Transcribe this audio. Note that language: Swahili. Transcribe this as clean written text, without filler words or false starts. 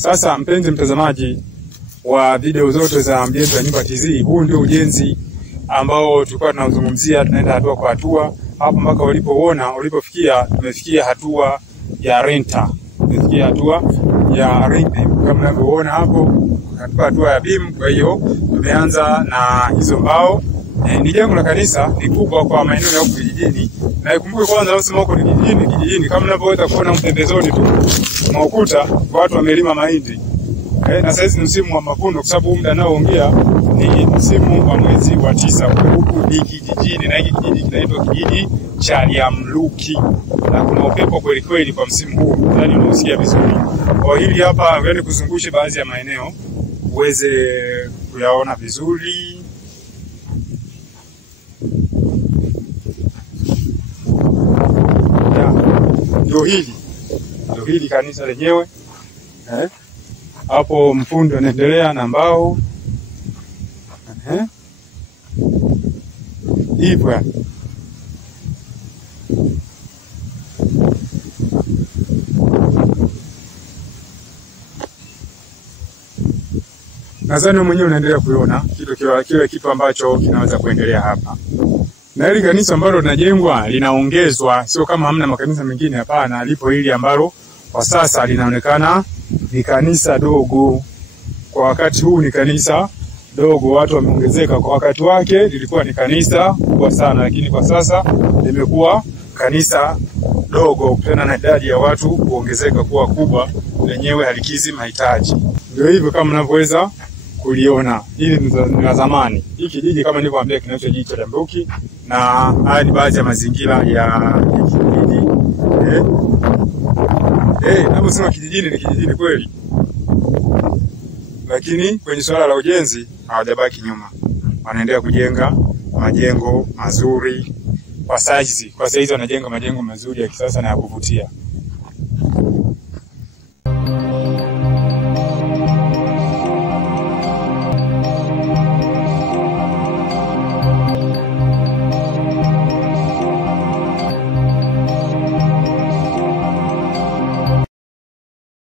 Sasa mpenzi mtazamaji wa video zote za Mjenzi wa Nyumba TZ, huu ndio ujenzi ambao tulikuwa tunazungumzia. Tunaenda hatua kwa hatua hapo mpaka ulipofikia. Tumefikia hatua ya renta, tumefikia hatua ya beam kama unavyoona hapo, hatua ya beam. Kwa hiyo tumeanza na hizo mbao. Ni jengo la kanisa, ni kubwa kwa maeneo ya kijijini. Na ikumbuke kwanza nasema huko ni kijijini kama unavyoweza kuona mpembezoni tu mwa ukuta watu wamelima mahindi. Na sasa ni msimu wa mavuno, kwa sababu muda naoongea ni msimu wa mwezi wa 9. Huku ni kijijini, na hiki kijiji kinaitwa kijiji cha Liamluki, na kuna upepo kweli kweli kwa msimu huu, yani unasikia vizuri. Kwa hili hapa ngoja kuzungushe baadhi ya maeneo uweze kuyaona vizuri. Ndio hili kanisa lenyewe. Hapo mfundi anaendelea na mbao. Hivyo yani. Nadhani mwenyewe unaendelea kuona kile kitu ambacho kinaweza kuendelea hapa. Na hili kanisa ambalo linajengwa linaongezwa, sio kama hamna makanisa mengine, hapana. Lipo hili ambalo kwa sasa linaonekana ni kanisa dogo. Kwa wakati huu ni kanisa dogo, watu wameongezeka. Kwa wakati wake lilikuwa ni kanisa kubwa sana, lakini kwa sasa limekuwa kanisa dogo kutokana na idadi ya watu kuongezeka kuwa kubwa, lenyewe halikizi mahitaji. Ndio hivyo kama mnavyoweza kuliona. Hili ni la zamani. Hiki kijiji kama nilivyoambia kinaitwa kijiji cha Liamluki, na haya ni baadhi ya mazingira ya kijiji. Naposema kijijini ni kijijini kweli. Lakini kwenye swala la ujenzi hawajabaki nyuma. Wanaendelea kujenga majengo mazuri kwa saizi. Kwa saizi wanajenga majengo mazuri ya kisasa na ya kuvutia.